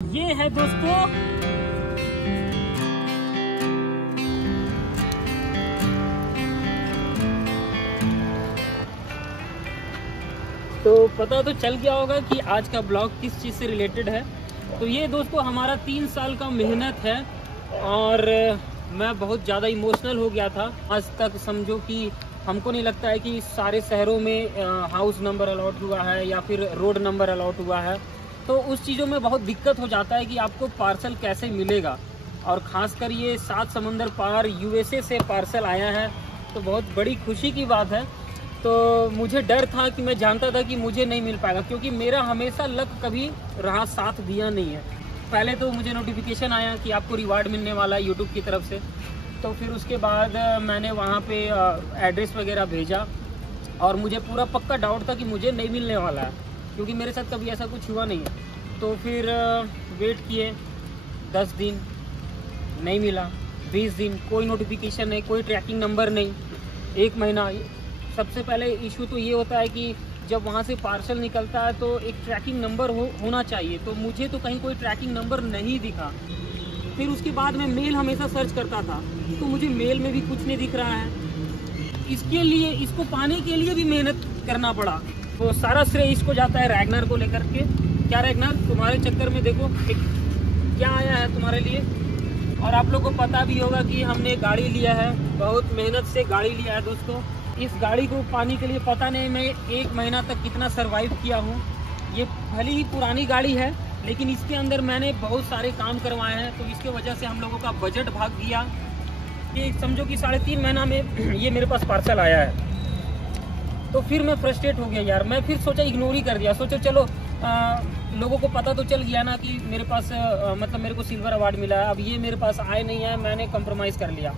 ये है दोस्तों तो पता तो चल गया होगा कि आज का ब्लॉग किस चीज़ से रिलेटेड है। तो ये दोस्तों हमारा 3 साल का मेहनत है और मैं बहुत ज़्यादा इमोशनल हो गया था। आज तक समझो कि हमको नहीं लगता है कि सारे शहरों में हाउस नंबर अलॉट हुआ है या फिर रोड नंबर अलॉट हुआ है। तो उस चीज़ों में बहुत दिक्कत हो जाता है कि आपको पार्सल कैसे मिलेगा। और ख़ासकर ये 7 समंदर पार यूएसए से पार्सल आया है तो बहुत बड़ी खुशी की बात है। तो मुझे डर था कि मैं जानता था कि मुझे नहीं मिल पाएगा, क्योंकि मेरा हमेशा लक कभी रहा साथ दिया नहीं है। पहले तो मुझे नोटिफिकेशन आया कि आपको रिवार्ड मिलने वाला है यूट्यूब की तरफ से। तो फिर उसके बाद मैंने वहाँ पे एड्रेस वगैरह भेजा और मुझे पूरा पक्का डाउट था कि मुझे नहीं मिलने वाला है, क्योंकि मेरे साथ कभी ऐसा कुछ हुआ नहीं है। तो फिर वेट किए 10 दिन, नहीं मिला। 20 दिन कोई नोटिफिकेशन नहीं, कोई ट्रैकिंग नंबर नहीं। 1 महीना। सबसे पहले इशू तो ये होता है कि जब वहाँ से पार्सल निकलता है तो एक ट्रैकिंग नंबर होना चाहिए। तो मुझे तो कहीं कोई ट्रैकिंग नंबर नहीं दिखा। फिर उसके बाद मैं मेल हमेशा सर्च करता था तो मुझे मेल में भी कुछ नहीं दिख रहा है। इसके लिए, इसको पाने के लिए भी मेहनत करना पड़ा। तो सारा श्रेय इसको जाता है रैगनर को लेकर के। क्या रैगनर, तुम्हारे चक्कर में देखो क्या आया है तुम्हारे लिए। और आप लोग को पता भी होगा कि हमने गाड़ी लिया है, बहुत मेहनत से गाड़ी लिया है दोस्तों। इस गाड़ी को पाने के लिए पता नहीं मैं 1 महीना तक कितना सरवाइव किया हूँ। ये भले ही पुरानी गाड़ी है लेकिन इसके अंदर मैंने बहुत सारे काम करवाए हैं, तो इसके वजह से हम लोगों का बजट भाग गया। ये समझो कि 3.5 महीना में ये मेरे पास पार्सल आया है। तो फिर मैं फ्रस्ट्रेट हो गया यार। मैं फिर सोचा, इग्नोर ही कर दिया। सोचो चलो लोगों को पता तो चल गया ना कि मेरे पास मतलब मेरे को सिल्वर अवार्ड मिला है। अब ये मेरे पास आए नहीं है, मैंने कंप्रोमाइज़ कर लिया।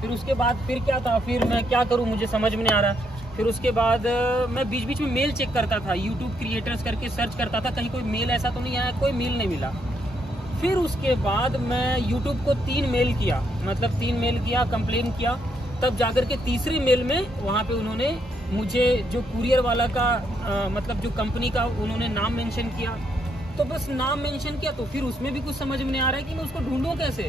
फिर उसके बाद फिर क्या था, फिर मैं क्या करूं मुझे समझ में नहीं आ रहा। फिर उसके बाद मैं बीच बीच में मेल चेक करता था, यूट्यूब क्रिएटर्स करके सर्च करता था, कहीं कोई मेल ऐसा तो नहीं आया। कोई मेल नहीं मिला। फिर उसके बाद मैं यूट्यूब को 3 मेल किया, मतलब 3 मेल किया, कंप्लेन किया। तब जाकर के तीसरी मेल में वहाँ पे उन्होंने मुझे जो कुरियर वाला का मतलब जो कंपनी का उन्होंने नाम मेंशन किया। तो बस नाम मेंशन किया तो फिर उसमें भी कुछ समझ में नहीं आ रहा है कि मैं उसको ढूंढूं कैसे।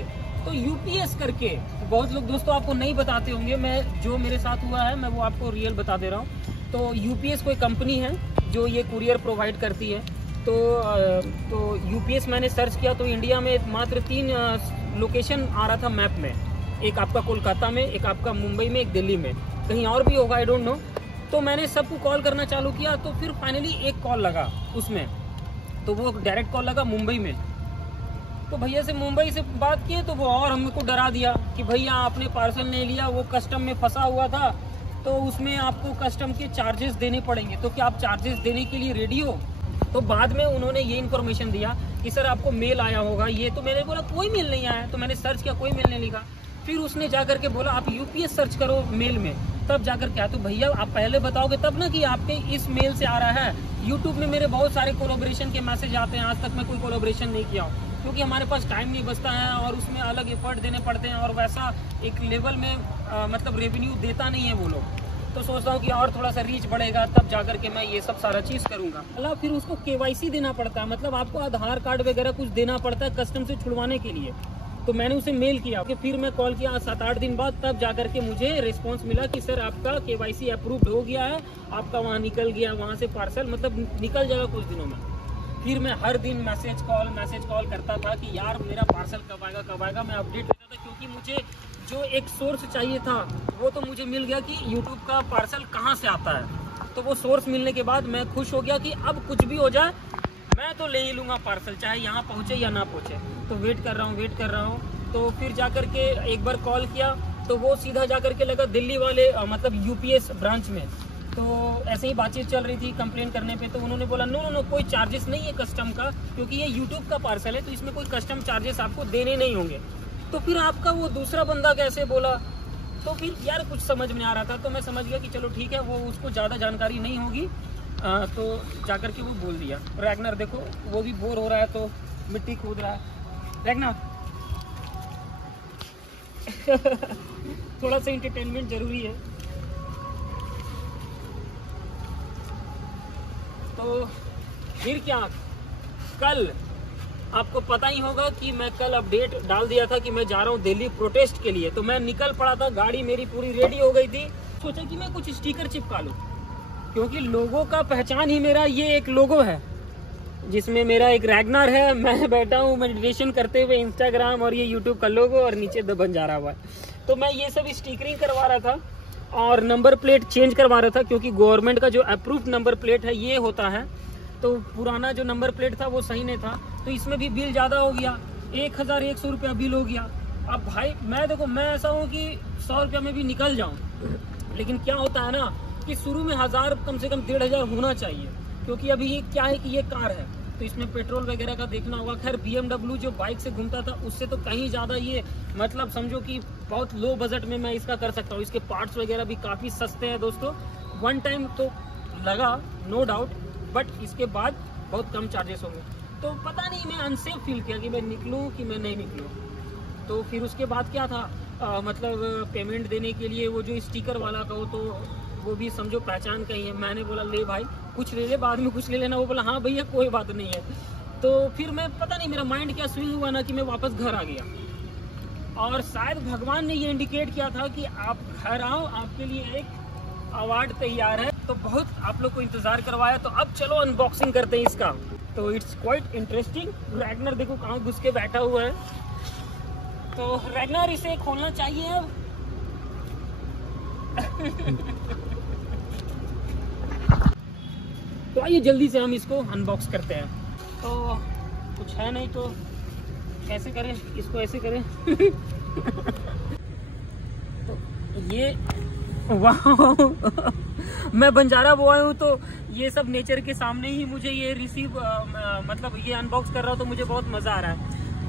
तो यूपीएस करके, बहुत लोग दोस्तों आपको नहीं बताते होंगे, मैं जो मेरे साथ हुआ है मैं वो आपको रियल बता दे रहा हूँ। तो यूपीएस कोई कंपनी है जो ये कुरियर प्रोवाइड करती है। तो यूपीएस मैंने सर्च किया तो इंडिया में मात्र 3 लोकेशन आ रहा था मैप में। एक आपका कोलकाता में, एक आपका मुंबई में, एक दिल्ली में, कहीं और भी होगा आई डोंट नो। तो मैंने सबको कॉल करना चालू किया तो फिर फाइनली एक कॉल लगा उसमें, तो वो डायरेक्ट कॉल लगा मुंबई में। तो भैया से मुंबई से बात किए तो वो और हमको डरा दिया कि भैया आपने पार्सल नहीं लिया, वो कस्टम में फंसा हुआ था तो उसमें आपको कस्टम के चार्जेस देने पड़ेंगे। तो क्या आप चार्जेस देने के लिए रेडी हो? तो बाद में उन्होंने ये इन्फॉर्मेशन दिया कि सर आपको मेल आया होगा ये। तो मैंने बोला कोई मेल नहीं आया। तो मैंने सर्च किया, कोई मेल नहीं लिखा। फिर उसने जाकर के बोला आप यूपीएस सर्च करो मेल में, तब जाकर क्या। तो भैया आप पहले बताओगे तब ना कि आपके इस मेल से आ रहा है। यूट्यूब में मेरे बहुत सारे कोलैबोरेशन के मैसेज आते हैं, आज तक मैं कोई कोलैबोरेशन नहीं किया हूँ क्योंकि हमारे पास टाइम नहीं बचता है और उसमें अलग एफर्ट देने पड़ते हैं और वैसा एक लेवल में मतलब रेवेन्यू देता नहीं है वो लोग। तो सोचता हूँ कि और थोड़ा सा रीच बढ़ेगा तब जाकर के मैं ये सब सारा चीज़ करूँगा। अल्लाह फिर उसको केवाईसी देना पड़ता है, मतलब आपको आधार कार्ड वगैरह कुछ देना पड़ता है कस्टम से छुड़वाने के लिए। तो मैंने उसे मेल किया कि फिर मैं कॉल किया 7-8 दिन बाद, तब जाकर के मुझे रिस्पांस मिला कि सर आपका केवाईसी अप्रूव्ड हो गया है, आपका वहाँ निकल गया, वहाँ से पार्सल मतलब निकल जाएगा कुछ दिनों में। फिर मैं हर दिन मैसेज कॉल करता था कि यार मेरा पार्सल कब आएगा। मैं अपडेट लेता था क्योंकि मुझे जो एक सोर्स चाहिए था वो तो मुझे मिल गया कि यूट्यूब का पार्सल कहाँ से आता है। तो वो सोर्स मिलने के बाद मैं खुश हो गया कि अब कुछ भी हो जाए मैं तो ले ही लूँगा पार्सल, चाहे यहाँ पहुँचे या ना पहुँचे। तो वेट कर रहा हूँ। तो फिर जाकर के एक बार कॉल किया तो वो सीधा जाकर के लगा दिल्ली वाले मतलब यूपीएस ब्रांच में। तो ऐसे ही बातचीत चल रही थी कंप्लेन करने पे। तो उन्होंने बोला नो कोई चार्जेस नहीं है कस्टम का, क्योंकि ये यूट्यूब का पार्सल है तो इसमें कोई कस्टम चार्जेस आपको देने नहीं होंगे। तो फिर आपका वो दूसरा बंदा कैसे बोला? तो फिर यार कुछ समझ में आ रहा था। तो मैं समझ गया कि चलो ठीक है, वो उसको ज़्यादा जानकारी नहीं होगी। तो जाकर के वो बोल दिया। रैगनर देखो वो भी बोर हो रहा है तो मिट्टी खोद रहा है। रैगनर थोड़ा सा एंटरटेनमेंट जरूरी है। तो फिर क्या, कल आपको पता ही होगा कि मैं कल अपडेट डाल दिया था कि मैं जा रहा हूँ दिल्ली प्रोटेस्ट के लिए। तो मैं निकल पड़ा था, गाड़ी मेरी पूरी रेडी हो गई थी। सोचा कि मैं कुछ स्टिकर चिपका लूँ, क्योंकि लोगो का पहचान ही मेरा ये एक लोगो है, जिसमें मेरा एक रैगनर है, मैं बैठा हूँ मेडिटेशन करते हुए, इंस्टाग्राम और ये यूट्यूब का लोगो और नीचे द बंजारा हुआ है। तो मैं ये सब स्टिकरिंग करवा रहा था और नंबर प्लेट चेंज करवा रहा था, क्योंकि गवर्नमेंट का जो अप्रूव्ड नंबर प्लेट है ये होता है। तो पुराना जो नंबर प्लेट था वो सही नहीं था, तो इसमें भी बिल ज़्यादा हो गया, 1100 रुपया बिल हो गया। अब भाई मैं देखो, मैं ऐसा हूँ कि 100 रुपया में भी निकल जाऊँ, लेकिन क्या होता है ना कि शुरू में 1000 कम से कम 1500 होना चाहिए, क्योंकि अभी ये क्या है कि ये कार है तो इसमें पेट्रोल वगैरह का देखना होगा। खैर BMW जो बाइक से घूमता था उससे तो कहीं ज़्यादा ये मतलब समझो कि बहुत लो बजट में मैं इसका कर सकता हूँ। इसके पार्ट्स वगैरह भी काफ़ी सस्ते हैं दोस्तों। वन टाइम तो लगा नो डाउट, बट इसके बाद बहुत कम चार्जेस होंगे। तो पता नहीं, मैं अनसेफ फील किया कि मैं निकलूँ कि मैं नहीं निकलूँ। तो फिर उसके बाद क्या था, मतलब पेमेंट देने के लिए वो जो स्टिकर वाला का हो, तो वो भी समझो पहचान का ही है। मैंने बोला ले भाई कुछ ले ले, बाद में कुछ ले लेना। वो बोला हाँ भैया कोई बात नहीं है। तो फिर मैं पता नहीं मेरा माइंड क्या स्विंग हुआ ना कि मैं वापस घर आ गया, और शायद भगवान ने ये इंडिकेट किया था कि आप घर आओ, आपके लिए एक अवार्ड तैयार है। तो बहुत आप लोग को इंतजार करवाया, तो अब चलो अनबॉक्सिंग करते हैं इसका। तो इट्स क्वाइट इंटरेस्टिंग। रैगनर देखो कहाँ घुस के बैठा हुआ है। तो रैगनर इसे खोलना चाहिए अब। तो आइए जल्दी से हम इसको अनबॉक्स करते हैं। तो कुछ है नहीं तो कैसे करें इसको, ऐसे करें। तो ये वाह, मैं बंजारा बॉय हूँ तो ये सब नेचर के सामने ही मुझे ये रिसीव मतलब ये अनबॉक्स कर रहा हूँ, तो मुझे बहुत मजा आ रहा है।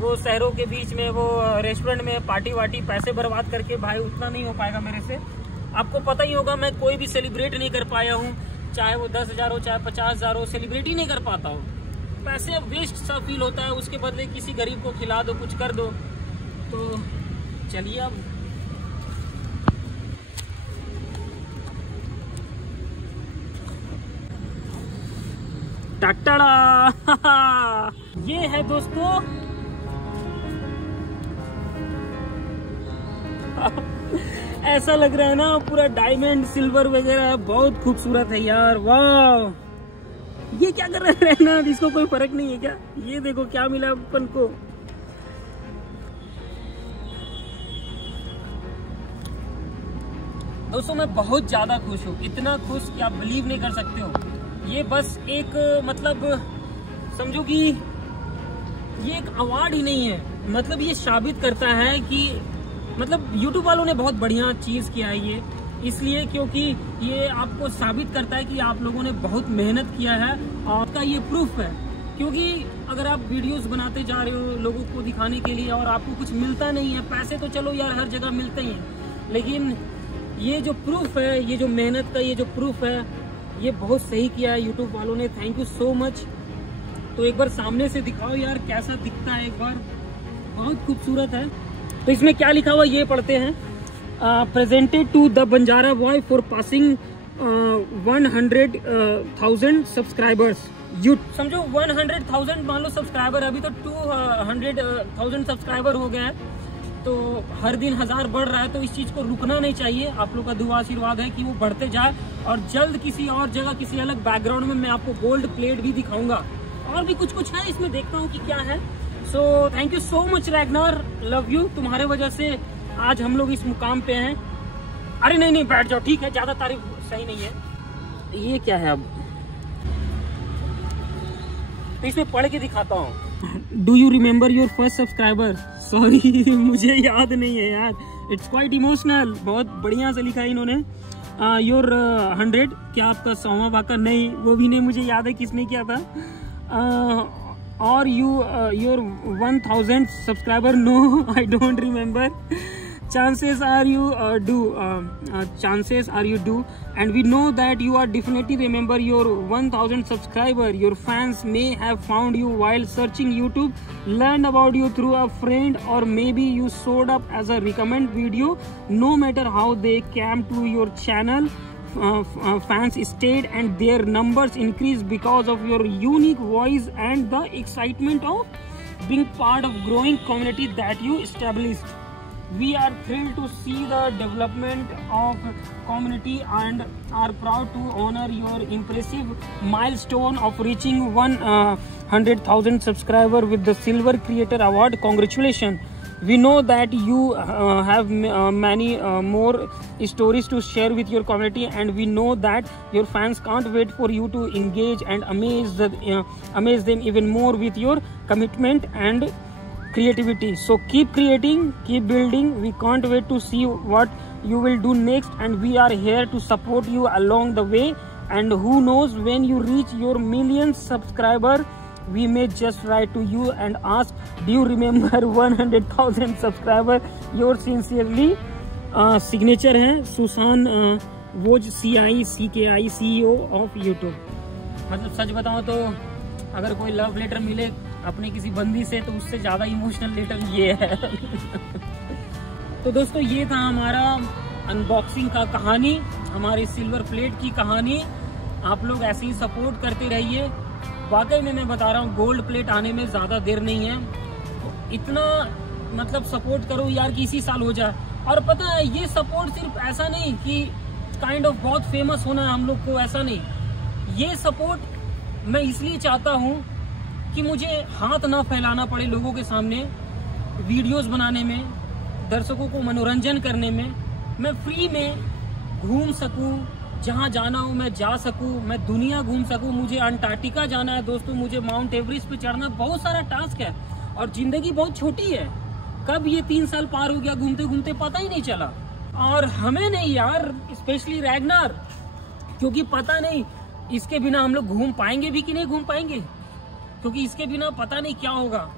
वो शहरों के बीच में वो रेस्टोरेंट में पार्टी वार्टी पैसे बर्बाद करके भाई उतना नहीं हो पाएगा मेरे से। आपको पता ही होगा मैं कोई भी सेलिब्रेट नहीं कर पाया हूँ, चाहे वो 10,000 हो चाहे 50,000 हो, सेलिब्रेट ही नहीं कर पाता हूँ। पैसे वेस्ट सा फील होता है, उसके बदले किसी गरीब को खिला दो, कुछ कर दो। तो चलिए अब टाटा ये है दोस्तों ऐसा लग रहा है ना पूरा डायमंड सिल्वर वगैरह, बहुत खूबसूरत है यार। वाह, ये क्या कर रहे हैं ना, इसको कोई फर्क नहीं है क्या? ये देखो क्या मिला अपन को। दोस्तों मैं बहुत ज्यादा खुश हूँ, इतना खुश कि आप बिलीव नहीं कर सकते हो। ये बस एक मतलब समझो कि ये एक अवार्ड ही नहीं है, मतलब ये साबित करता है कि मतलब YouTube वालों ने बहुत बढ़िया चीज़ किया है ये, इसलिए क्योंकि ये आपको साबित करता है कि आप लोगों ने बहुत मेहनत किया है, और आपका ये प्रूफ है। क्योंकि अगर आप वीडियोस बनाते जा रहे हो लोगों को दिखाने के लिए और आपको कुछ मिलता नहीं है, पैसे तो चलो यार हर जगह मिलते ही हैं, लेकिन ये जो प्रूफ है, ये जो मेहनत का ये जो प्रूफ है, ये बहुत सही किया है YouTube वालों ने। Thank you so much. तो एक बार सामने से दिखाओ यार कैसा दिखता है, एक बार बहुत खूबसूरत है। तो इसमें क्या लिखा हुआ ये पढ़ते हैं। Presented to the Banjara boy for passing 100,000 subscribers. यू समझो 100,000 मान लो सब्सक्राइबर, अभी तो 200,000 सब्सक्राइबर हो गए हैं, तो हर दिन 1000 बढ़ रहा है, तो इस चीज़ को रुकना नहीं चाहिए। आप लोग का दुआ आशीर्वाद है कि वो बढ़ते जाए, और जल्द किसी और जगह किसी अलग बैकग्राउंड में मैं आपको गोल्ड प्लेट भी दिखाऊंगा, और भी कुछ है इसमें, देखता हूँ कि क्या है। So thank you so much Ragnar, love you. तुम्हारे वजह से आज हम लोग इस मुकाम पे हैं। अरे नहीं बैठ जाओ, ठीक है, ज्यादा तारीफ सही नहीं है। ये क्या है अब, तो इसमें पढ़ के दिखाता हूँ। Do you remember your first subscriber? Sorry मुझे याद नहीं है यार, इट्स क्वाइट इमोशनल। बहुत बढ़िया से लिखा है इन्होंने। योर 100, क्या आपका 100वां वाका? नहीं, वो भी नहीं मुझे याद है किसने किया था। और your 1000 subscriber? No, I don't remember. chances are you do, and we know that you are definitely remember your 1000 subscriber. Your fans may have found you while searching YouTube, learned about you through a friend, or maybe you showed up as a recommend video. No matter how they came to your channel, fans stayed and their numbers increased because of your unique voice and the excitement of being part of growing community that you established. We are thrilled to see the development of community and are proud to honor your impressive milestone of reaching 100,000 subscribers with the Silver Creator Award. Congratulations. We know that you have many more stories to share with your community, and we know that your fans can't wait for you to engage and amaze them even more with your commitment and creativity. So keep creating, keep building. We can't wait to see what you will do next, and we are here to support you along the way. And who knows, when you reach your millionth subscriber, we may just write to you and ask, do you remember 100,000 subscriber? Yours sincerely, signature है Susan Wojcicki CICKI CEO of YouTube. मतलब सच बताऊं तो अगर कोई love letter मिले अपने किसी बंदी से तो उससे ज्यादा इमोशनल लेटर ये है। तो दोस्तों ये था हमारा अनबॉक्सिंग का कहानी, हमारे सिल्वर प्लेट की कहानी। आप लोग ऐसे ही सपोर्ट करते रहिए। वाकई में मैं बता रहा हूँ, गोल्ड प्लेट आने में ज़्यादा देर नहीं है, तो इतना मतलब सपोर्ट करो यार कि इसी साल हो जाए। और पता है ये सपोर्ट सिर्फ ऐसा नहीं कि काइंड ऑफ बहुत फेमस होना है हम लोग को, ऐसा नहीं। ये सपोर्ट मैं इसलिए चाहता हूँ कि मुझे हाथ ना फैलाना पड़े लोगों के सामने, वीडियोस बनाने में, दर्शकों को मनोरंजन करने में। मैं फ्री में घूम सकूँ, जहाँ जाना हो मैं जा सकूं, मैं दुनिया घूम सकूं। मुझे अंटार्कटिका जाना है दोस्तों, मुझे माउंट एवरेस्ट पे चढ़ना, बहुत सारा टास्क है और जिंदगी बहुत छोटी है। कब ये 3 साल पार हो गया घूमते घूमते पता ही नहीं चला। और हमें नहीं यार, स्पेशली रैगनार, क्योंकि पता नहीं इसके बिना हम लोग घूम पाएंगे भी कि नहीं घूम पाएंगे, क्योंकि इसके बिना पता नहीं क्या होगा।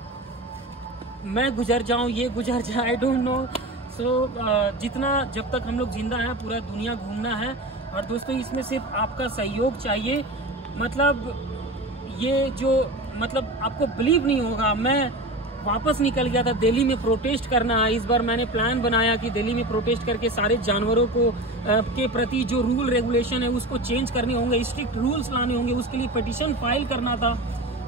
मैं गुजर जाऊं, ये गुजर जाए, आई डोंट नो। सो जितना जब तक हम लोग जिंदा हैं पूरा दुनिया घूमना है। और दोस्तों इसमें सिर्फ आपका सहयोग चाहिए। मतलब ये जो मतलब आपको बिलीव नहीं होगा, मैं वापस निकल गया था दिल्ली में प्रोटेस्ट करना है। इस बार मैंने प्लान बनाया कि दिल्ली में प्रोटेस्ट करके सारे जानवरों को के प्रति जो रूल रेगुलेशन है उसको चेंज करने होंगे, स्ट्रिक्ट रूल्स लाने होंगे, उसके लिए पिटीशन फाइल करना था।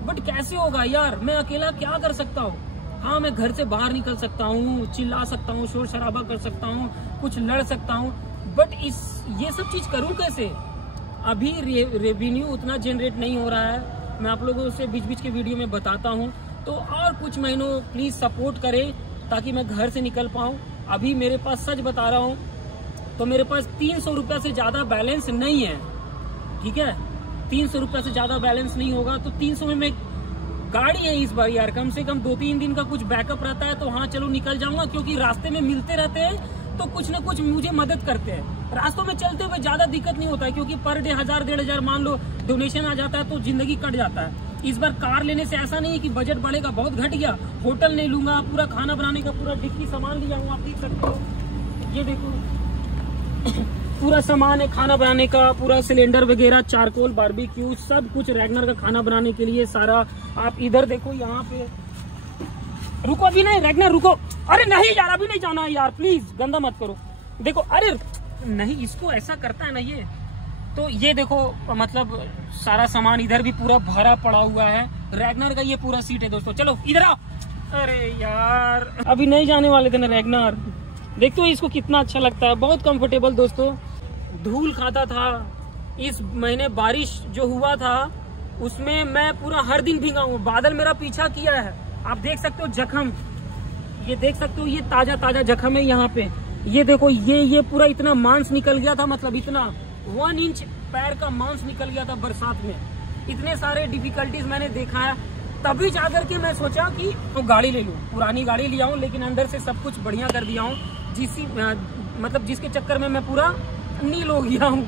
बट कैसे होगा यार, मैं अकेला क्या कर सकता हूँ। हाँ मैं घर से बाहर निकल सकता हूँ, चिल्ला सकता हूँ, शोर शराबा कर सकता हूँ, कुछ लड़ सकता हूँ, बट ये सब चीज करूं कैसे। अभी रेवेन्यू उतना जनरेट नहीं हो रहा है, मैं आप लोगों से बीच बीच के वीडियो में बताता हूं। तो और कुछ महीनों प्लीज सपोर्ट करें ताकि मैं घर से निकल पाऊं। अभी मेरे पास सच बता रहा हूं तो मेरे पास 300 रुपया से ज्यादा बैलेंस नहीं है, ठीक है। 300 रुपया से ज्यादा बैलेंस नहीं होगा तो 300 में मैं गाड़ी है इस बार यार, कम से कम 2-3 दिन का कुछ बैकअप रहता है तो हाँ चलो निकल जाऊंगा, क्योंकि रास्ते में मिलते रहते हैं तो कुछ ना कुछ मुझे मदद करते हैं। रास्तों में चलते हुए ज्यादा दिक्कत नहीं होता है, क्योंकि पर डे 1000-1500 मान लो डोनेशन आ जाता है तो जिंदगी कट जाता है। इस बार कार लेने से ऐसा नहीं है कि बजट बढ़ेगा, बहुत घट गया। होटल नहीं लूंगा, पूरा खाना बनाने का पूरा डिक्की सामान लिया हूँ, आप देख सकते हो। ये देखो पूरा सामान है खाना बनाने का, पूरा सिलेंडर वगैरह, चारकोल, बारबेक्यू, सब कुछ रैगनर का खाना बनाने के लिए सारा। आप इधर देखो, यहाँ पे रुको, अभी नहीं रैगनर रुको। अरे नहीं यार अभी नहीं जाना है यार, प्लीज गंदा मत करो। देखो अरे नहीं, इसको ऐसा करता है ना ये। तो ये देखो मतलब सारा सामान इधर भी पूरा भरा पड़ा हुआ है। रैगनर का ये पूरा सीट है दोस्तों, चलो इधर आओ। अरे यार अभी नहीं जाने वाले थे ना रैगनर। देखते हो इसको कितना अच्छा लगता है, बहुत कंफर्टेबल दोस्तों। धूल खाता था, इस महीने बारिश जो हुआ था उसमें मैं पूरा हर दिन भीगा हूँ। बादल मेरा पीछा किया है, आप देख सकते हो जख्म, ये देख सकते हो, ये ताजा ताजा जख्म है यहाँ पे। ये देखो ये पूरा इतना मांस निकल गया था, मतलब इतना 1 इंच पैर का मांस निकल गया था बरसात में। इतने सारे डिफिकल्टीज मैंने देखा है, तभी जाकर के मैं सोचा कि तो गाड़ी ले लूं, पुरानी गाड़ी लिया हूं, लेकिन अंदर से सब कुछ बढ़िया कर दिया हूं, मतलब जिसके चक्कर में मैं पूरा नील हो गया हूं।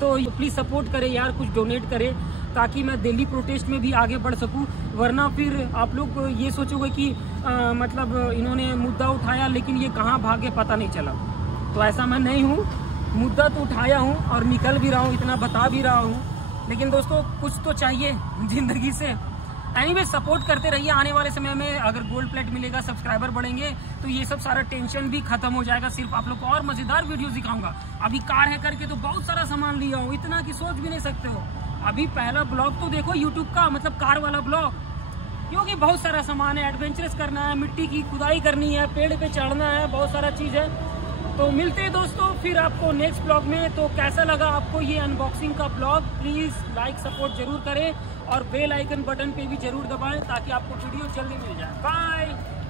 तो प्लीज सपोर्ट करें यार, कुछ डोनेट करें ताकि मैं दिल्ली प्रोटेस्ट में भी आगे बढ़ सकूं। वरना फिर आप लोग ये सोचोगे कि मतलब इन्होंने मुद्दा उठाया लेकिन ये कहाँ भागे पता नहीं चला। तो ऐसा मैं नहीं हूँ, मुद्दा तो उठाया हूँ और निकल भी रहा हूँ, इतना बता भी रहा हूँ। लेकिन दोस्तों कुछ तो चाहिए जिंदगी से। एनीवे सपोर्ट करते रहिए। आने वाले समय में अगर गोल्ड प्लेट मिलेगा, सब्सक्राइबर बढ़ेंगे तो ये सब सारा टेंशन भी खत्म हो जाएगा। सिर्फ आप लोग को और मजेदार वीडियोस दिखाऊंगा। अभी कार है करके तो बहुत सारा सामान लिया हूँ, इतना कि सोच भी नहीं सकते हो। अभी पहला ब्लॉग तो देखो यूट्यूब का, मतलब कार वाला ब्लॉग, क्योंकि बहुत सारा सामान है, एडवेंचरस करना है, मिट्टी की खुदाई करनी है, पेड़ पे चढ़ना है, बहुत सारा चीज़ है। तो मिलते हैं दोस्तों फिर आपको नेक्स्ट ब्लॉग में। तो कैसा लगा आपको ये अनबॉक्सिंग का ब्लॉग, प्लीज़ लाइक सपोर्ट जरूर करें और बेल आइकन बटन पे भी जरूर दबाएं ताकि आपको वीडियो जल्दी मिल जाए। बाय।